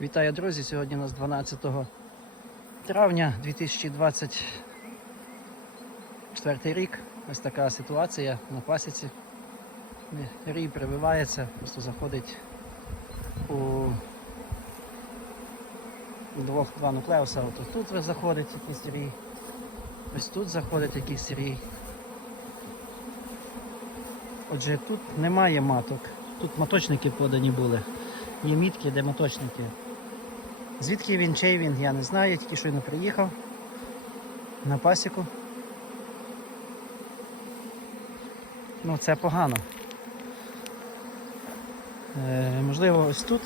Вітаю, друзі! Сьогодні у нас 12 травня 2024 рік. Ось така ситуація на пасіці. Рій прививається, просто заходить у двох два нуклеуса. От тут заходить якийсь рій. Ось тут заходить якийсь рій. Отже, тут немає маток. Тут маточники подані були. Є мітки, де маточники. Звідки він, чий він, я не знаю, я тільки щойно приїхав на пасіку. Ну, це погано. Е, можливо, ось тут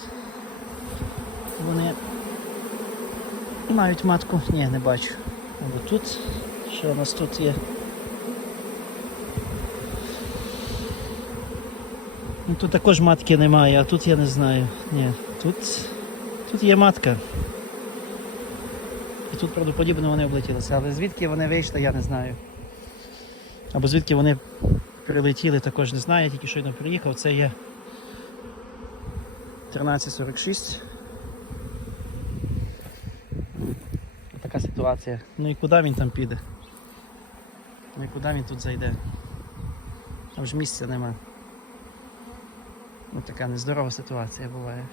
вони мають матку. Ні, не бачу. Або тут. Що у нас тут є? Ну, тут також матки немає, а тут я не знаю. Ні, тут, тут є матка. І тут правдоподібно вони облетілися, але звідки вони вийшли, я не знаю. Або звідки вони прилетіли, також не знаю, я тільки щойно приїхав. Це є 1346. Така ситуація. Ну і куди він там піде? Ну і куди він тут зайде? Там ж місця нема. Ну така нездорова ситуація буває.